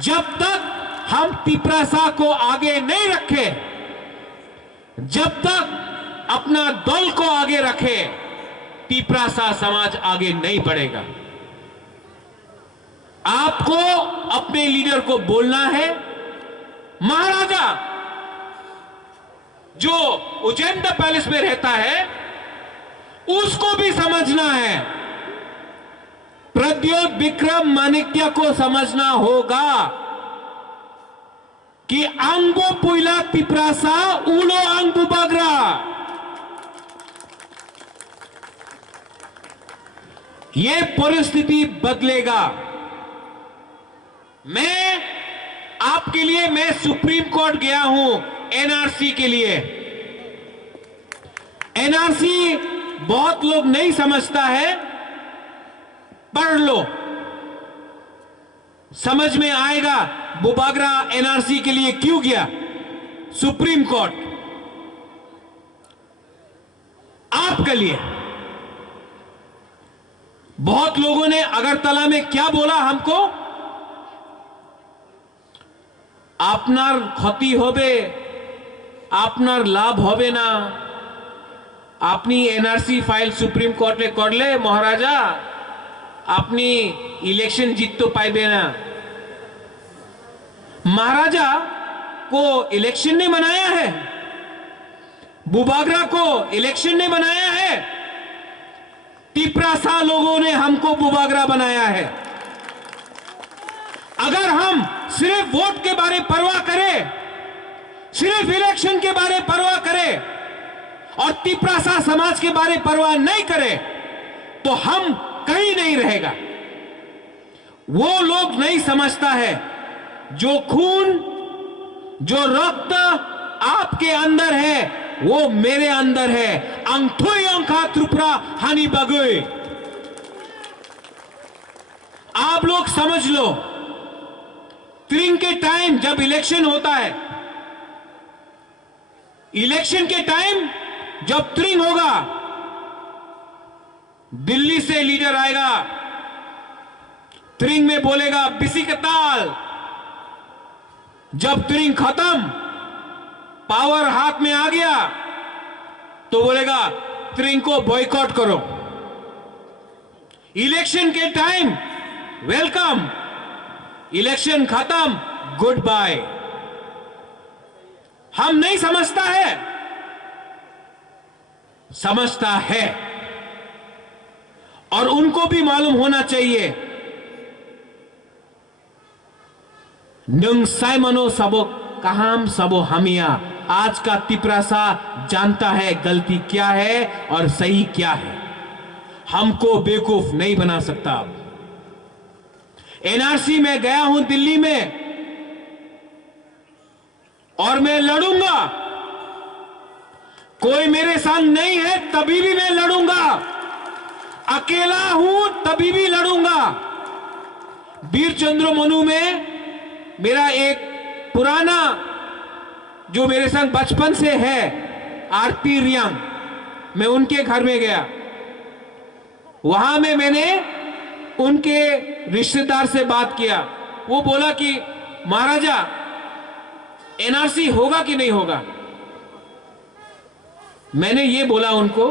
जब तक हम तिपरासा को आगे नहीं रखे, जब तक अपना दल को आगे रखे, तिपरासा समाज आगे नहीं बढ़ेगा। आपको अपने लीडर को बोलना है। महाराजा जो उज्जैन पैलेस में रहता है उसको भी समझना है। प्रद्योत विक्रम माणिक्य को समझना होगा कि अंगो पुइला तिपरासा उलो अंग बुबाग्रा। ये परिस्थिति बदलेगा। मैं सुप्रीम कोर्ट गया हूं एनआरसी के लिए। एनआरसी बहुत लोग नहीं समझता है, पढ़ लो, समझ में आएगा बुबाग्रा एनआरसी के लिए क्यों गया सुप्रीम कोर्ट। आपके लिए बहुत लोगों ने अगरतला में क्या बोला हमको, आपनार क्षति होबे, आपनार लाभ होबे ना, अपनी एनआरसी फाइल सुप्रीम कोर्टे कर ले महाराजा, अपनी इलेक्शन जीत तो पाइबे ना। महाराजा को इलेक्शन ने बनाया है, बुबाग्रा को इलेक्शन ने बनाया है, तिपरासा लोगों ने हमको बुबाग्रा बनाया है। अगर हम सिर्फ वोट के बारे परवाह करें, सिर्फ इलेक्शन के बारे परवाह करें और तिपरासा समाज के बारे परवाह नहीं करें तो हम कहीं नहीं रहेगा। वो लोग नहीं समझता है जो खून, जो रक्त आपके अंदर है वो मेरे अंदर है। अंगथोई अंखा त्रिपुरा हानि बगोई। आप लोग समझ लो, त्रिंग के टाइम जब इलेक्शन होता है, इलेक्शन के टाइम जब त्रिंग होगा, दिल्ली से लीडर आएगा, त्रिंग में बोलेगा बिसी के ताल। जब त्रिंग खत्म, पावर हाथ में आ गया तो बोलेगा त्रिंग को बॉयकॉट करो। इलेक्शन के टाइम वेलकम, इलेक्शन खत्म गुड बाय। हम नहीं समझता है, समझता है और उनको भी मालूम होना चाहिए। नंग साइमनो सबो कहाम सबो हमिया। आज का तिपरासा जानता है गलती क्या है और सही क्या है। हमको बेवकूफ नहीं बना सकता। एनआरसी में गया हूं दिल्ली में और मैं लड़ूंगा। कोई मेरे संग नहीं है तभी भी मैं लड़ूंगा। अकेला हूं तभी भी लड़ूंगा। वीर चंद्र मनु में मेरा एक पुराना जो मेरे संग बचपन से है आरती रियांग, मैं उनके घर में गया। वहां में मैंने उनके रिश्तेदार से बात किया। वो बोला कि महाराजा एनआरसी होगा कि नहीं होगा। मैंने ये बोला उनको,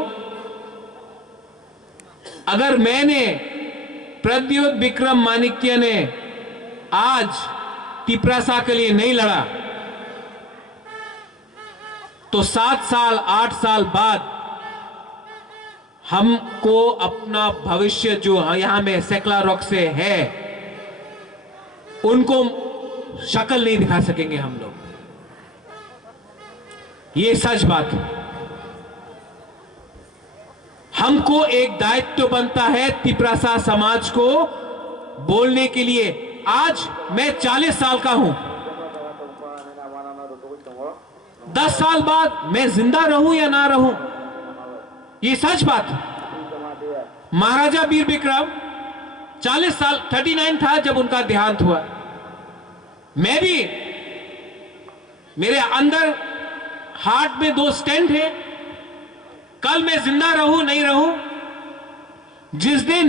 अगर मैंने प्रद्योत विक्रम माणिक्य ने आज तिपरासा के लिए नहीं लड़ा तो 7 साल 8 साल बाद हमको अपना भविष्य जो यहां में सेकला रॉक से है उनको शक्ल नहीं दिखा सकेंगे हम लोग। ये सच बात है। हमको एक दायित्व बनता है तिपरासा समाज को बोलने के लिए। आज मैं 40 साल का हूं, 10 साल बाद मैं जिंदा रहूं या ना रहूं, ये सच बात है। महाराजा वीर विक्रम 40 साल 39 था जब उनका देहांत हुआ। मैं भी, मेरे अंदर हार्ट में 2 स्टेंट है। कल मैं जिंदा रहूं नहीं रहूं, जिस दिन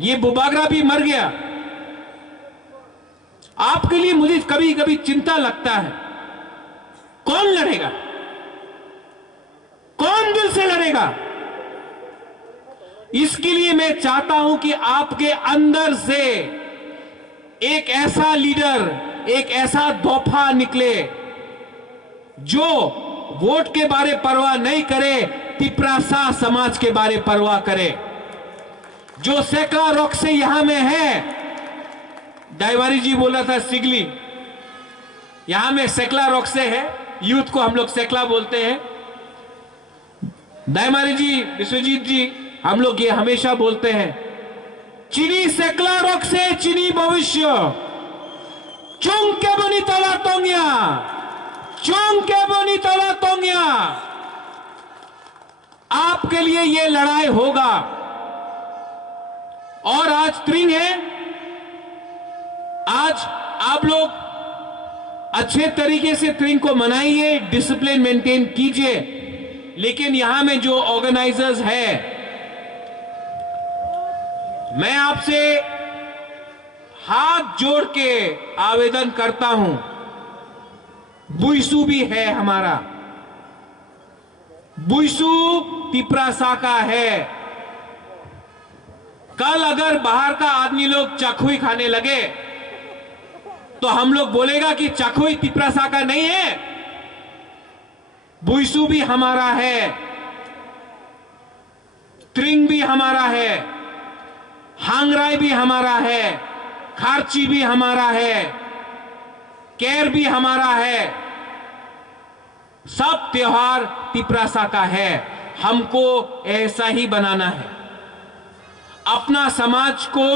ये बुबाग्रा भी मर गया आपके लिए मुझे कभी कभी चिंता लगता है, कौन लड़ेगा, कौन दिल से लड़ेगा। इसके लिए मैं चाहता हूं कि आपके अंदर से एक ऐसा लीडर, एक ऐसा तोहफा निकले जो वोट के बारे परवाह नहीं करे, तिपरासा समाज के बारे परवाह करे, जो सेकला रॉक से यहां में है। डाइवारी जी बोला था सिगली, यहां में सेकला रॉक से है, यूथ को हम लोग सेकला बोलते हैं। दाइमारी जी, विश्वजीत जी, हम लोग ये हमेशा बोलते हैं, चीनी सेकला रॉक से चीनी भविष्य, चुंग के बनी तला तोंगिया, चुंग के बनी तला तोंगिया। आपके लिए ये लड़ाई होगा। और आज त्रिंग है, आज आप लोग अच्छे तरीके से त्रिंग को मनाइए, डिसिप्लिन मेंटेन कीजिए। लेकिन यहां में जो ऑर्गेनाइजर्स है, मैं आपसे हाथ जोड़ के आवेदन करता हूं, बुइसू भी है हमारा, बुइसू तिपरासा का है। कल अगर बाहर का आदमी लोग चखुई खाने लगे तो हम लोग बोलेगा कि चखुई तिपरासा का नहीं है, बुइसू भी हमारा है, त्रिंग भी हमारा है, हांगराई भी हमारा है, खारची भी हमारा है, केर भी हमारा है। सब त्योहार तिपरासा का है। हमको ऐसा ही बनाना है। अपना समाज को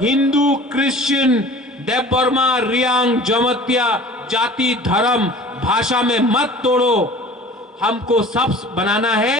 हिंदू, क्रिश्चियन, देवबर्मा, रियांग, जमतिया, जाति, धर्म, भाषा में मत तोड़ो। हमको सब बनाना है